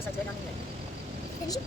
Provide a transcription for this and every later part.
رو سایت نام میگیره.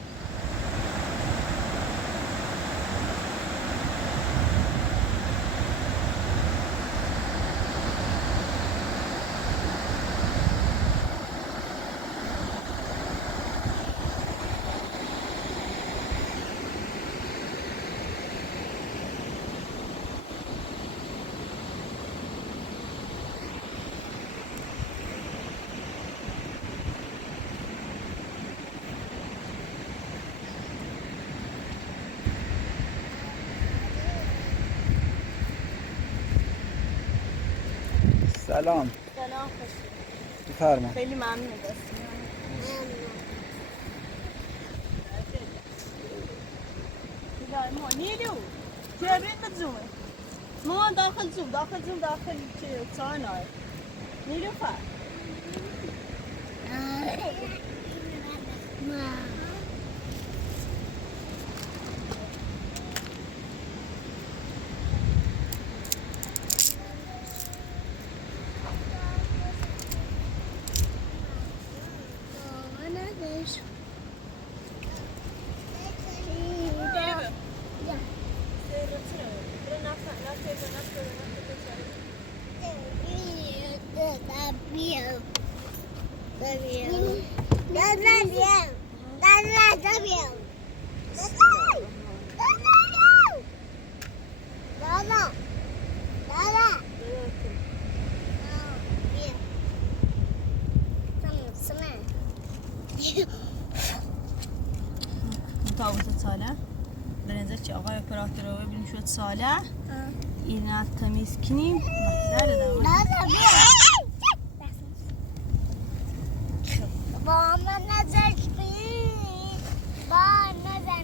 سلام. سلام خوش. بفرما. خیلی ممنون دستیم. ما نیرو. جبرین بزومه. ما داخل زوم داخل چانای. نیرو فر. متعوضة صالح بنزلت آقای اپراتور رو ببینیم شد صالح اینا تمیز کنیم مقدار دارم با من نظر با نظر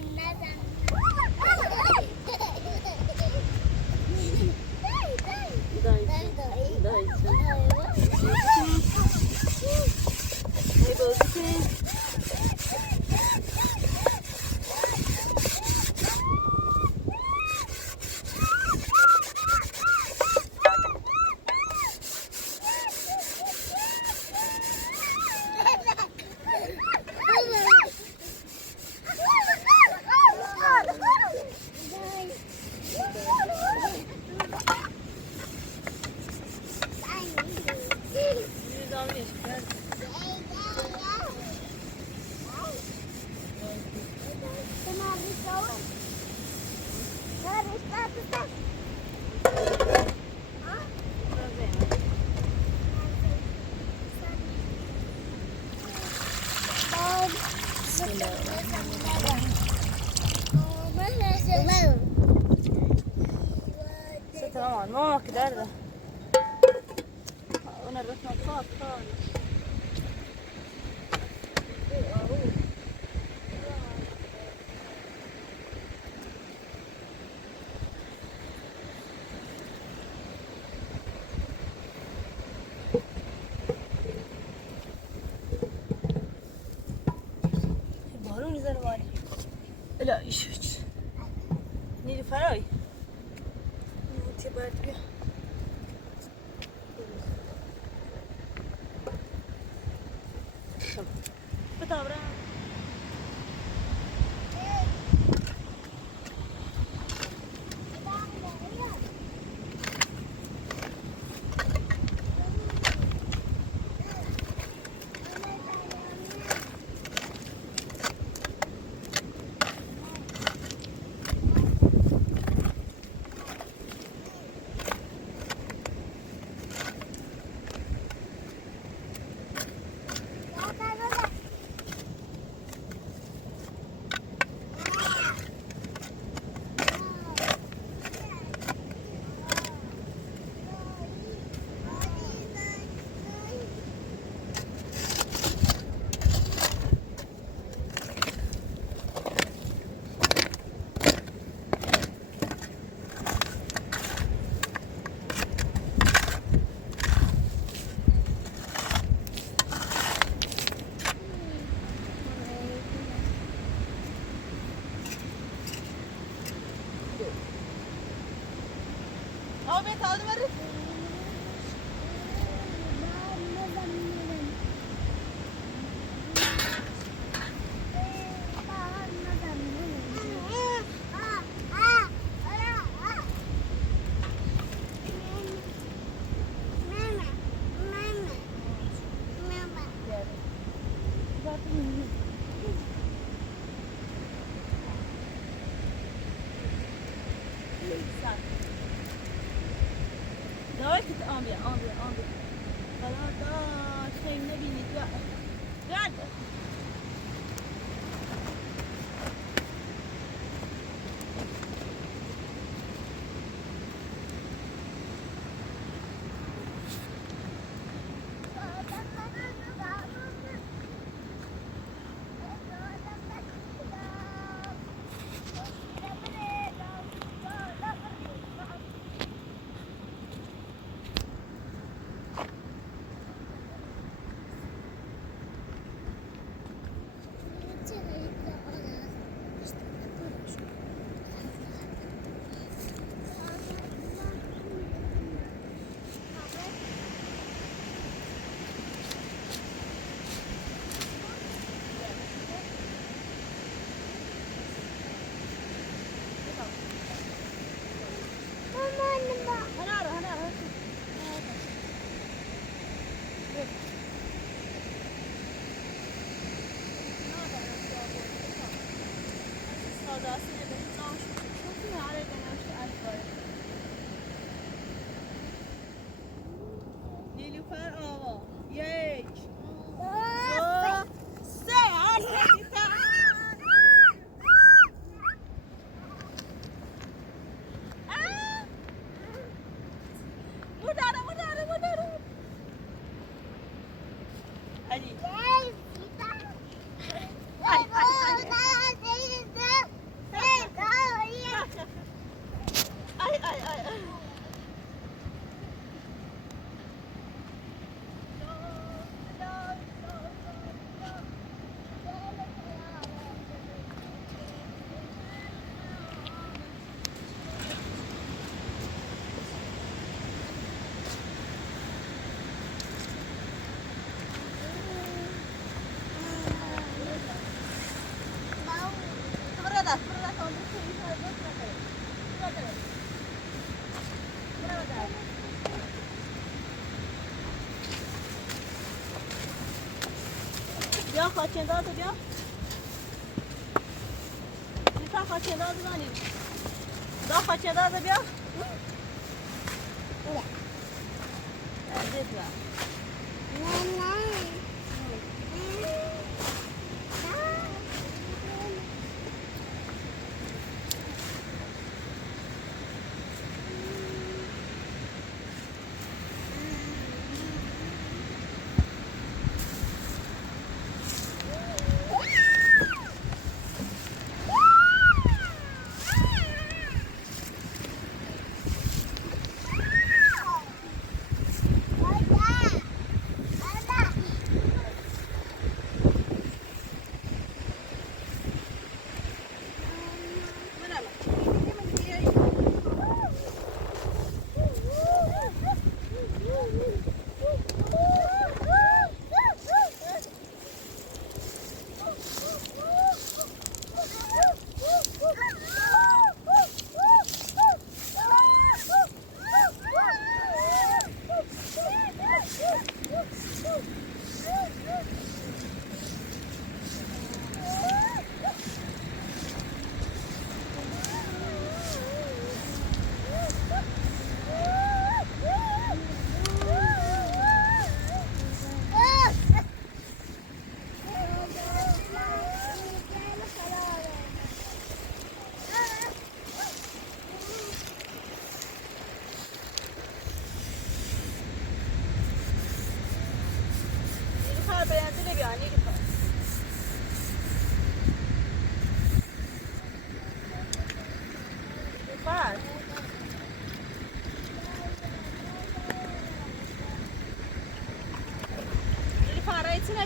ماما كده ده انا رحت نطاط خالص بارون يزن والي لا يشوت نيجي فراي انتي بادية بتابرا که آن بیا قرار داشت خیلی نبینید گرد نیلوفر آوا 1 2 3 مداره علی بیا خاکنداز بیا نیفر خاکنداز بزنیم دا خاکنداز بیا عزیز بیا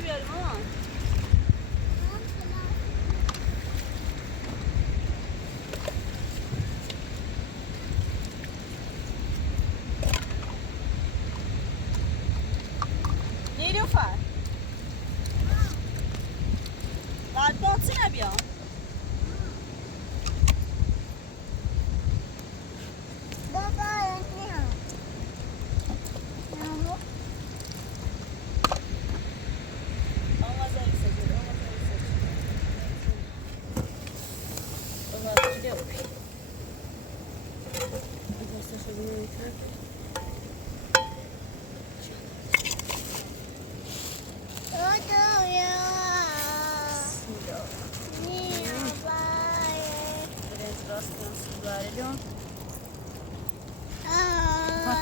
بیاریم مامان نیلوفر بعد بانسی نبیا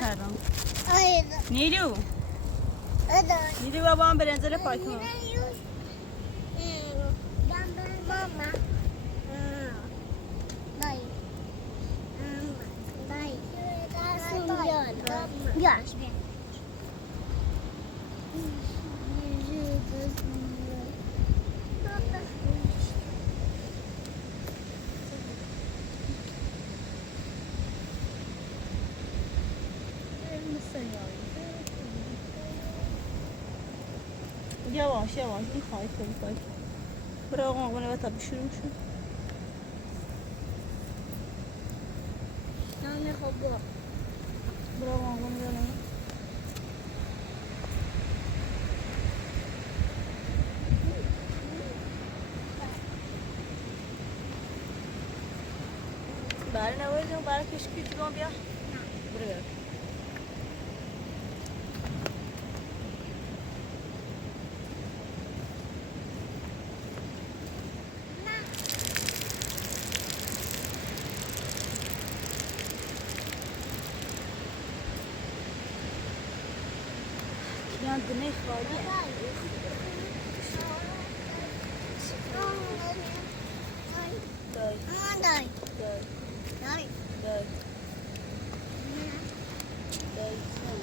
کردم. Hayır. نیلو Hadi. نیلو babam برنزل پایتون Mama. Dayı. Dayı. Gel. yavaş yavaş این خواهی کنی برای آقا آقا نباید تبی شروع شد Nane hobo. برای آقا آقا نباید برای نباید برای کشکی جوان بیا برای Kendine ifade Dayı, Dayı. dayı, Dayı. dayı, dayı.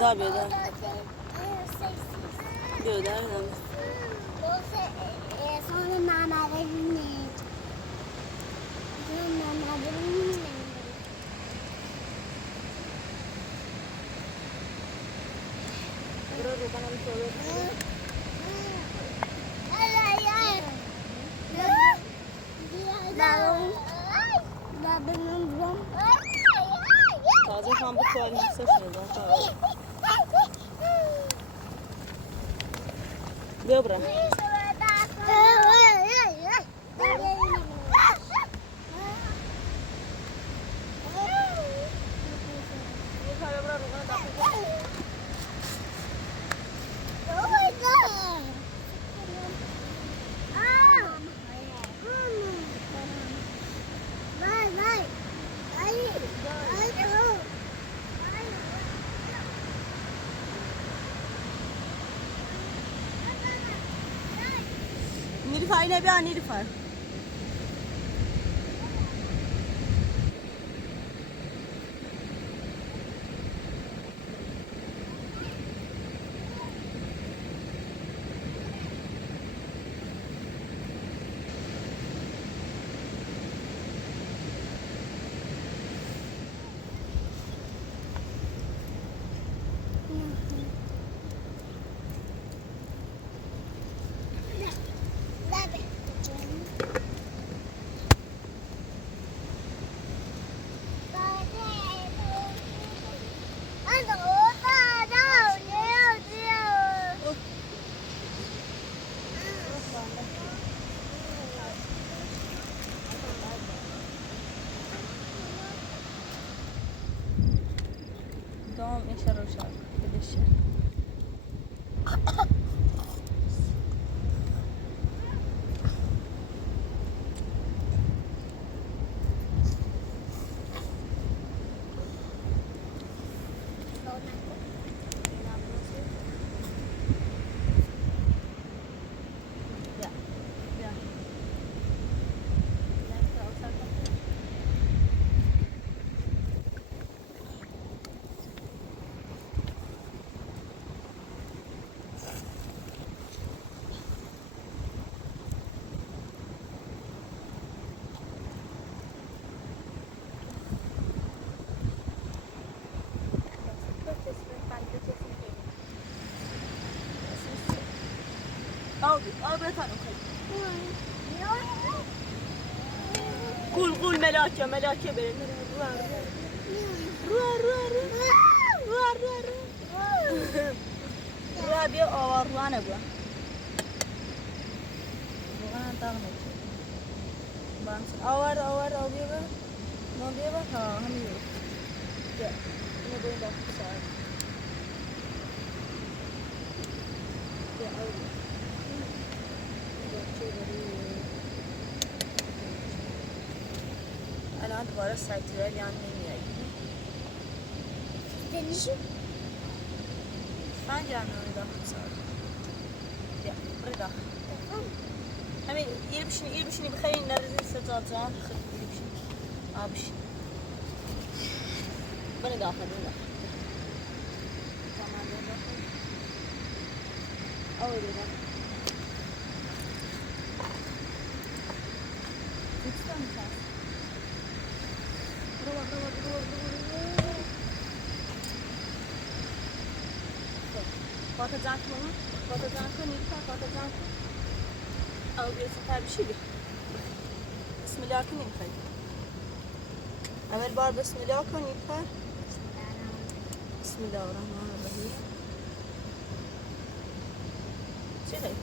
Da bia, da. Bia, da, da. Sonra mamalarını Burada bana bir soru. Taze kan bir tuvalet saçmadı. Bia, bra. Nilüfer yine bir an Nilüfer. Tamam yaşar o şarkı. Arkadaşlar. Al bir tane koy. Kul melake benim. Ruar. بیا بیا آواروانه بیا واقعا داغ نکرد بانس آور آور بیا بیا ما بیا بیا ها همین بیا اینو بریم داخل ساعت بیا آور الان دوباره سایترال یان نمیایی دنیشو من جمع رو داخل ساعت بیا برو داخل همین یه بشینی بخیر این نرزی ستاد جان خیلی یه بشینی بشینی برو داخل برو داخل تمام برو داخل آوری داخل بیتستان میشست برو خاطر جان کنم خاطر جان کنی خاطر جان کن او بیستر بشیدی بسم الله کنی میخوایی اول بار بسم الله کنی کار بسم الله الرحمن الرحیم چی خیلی؟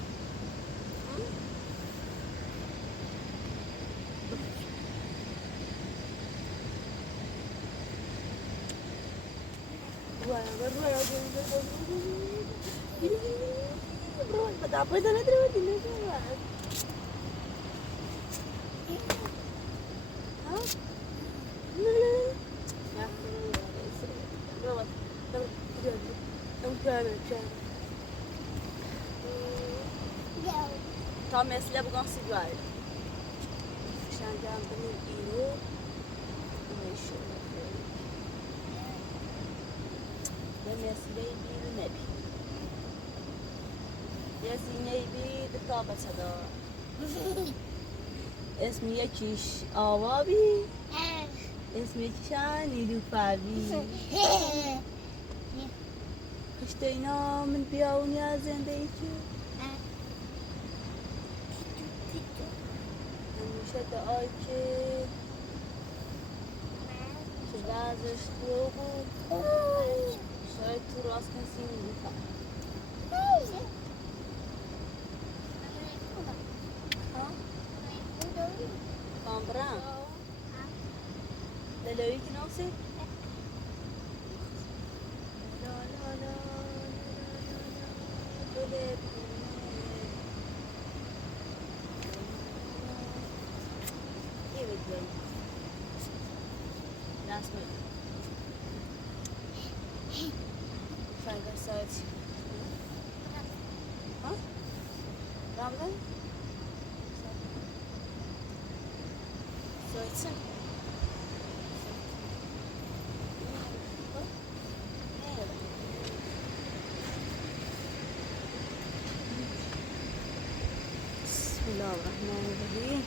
Apa sana terus ini semua? Hah? Ya. Berapa? Tam mesela bu nasıl var? Şandan benim iyi. مثلی بیر نبی یه زینه بیر طابت دا اسم یکیش آوابی اسم یکیش نیلوفر بی کشته اینا من بیاونی از زندگی که همیشه دعای که وزش رو بود شاید تو راست کسی می‌فهم. ها؟ کامبران. لالایی که ناسی؟ لا لا لا بله یه بگویم نسمه Franca saat. Hah? Ramdan? Saatsin. Bismillahirrahmanirrahim.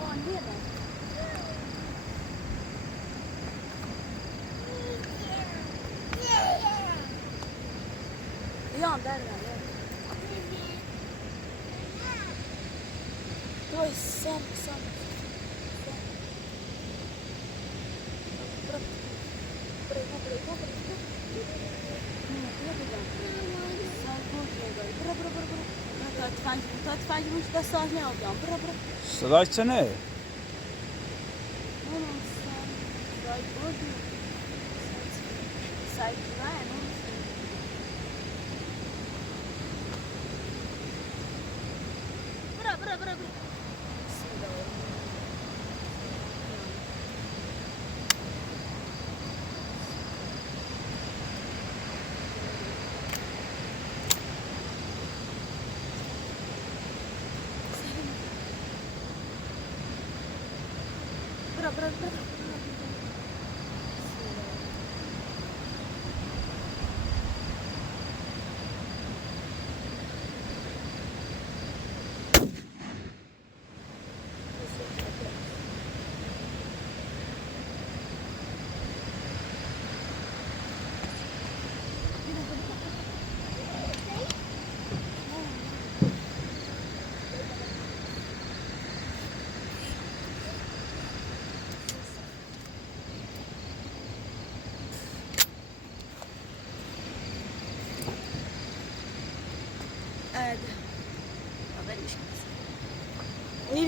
Oh, niye ben? Yan der yani. Dur sen. Bırak. Sen korkuyor böyle. Bırak. Tüfengi bu işte sahne alacağım. Bırak. صداش چنه؟ Bırak. Bırak.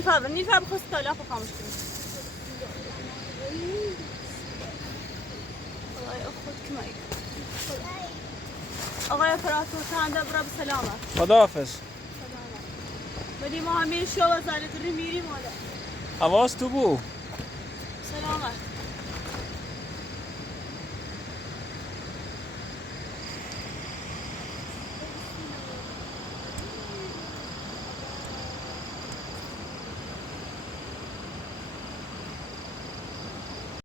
نیلوفر بخواست تالاف رو خاموش کنیم. آقای خود کمک. آقای اپراتور تنده برا بسلامه. خداحافظ. ولی ما همین شو و زالت رو میریم حالا. حواس تو بو. سلامت.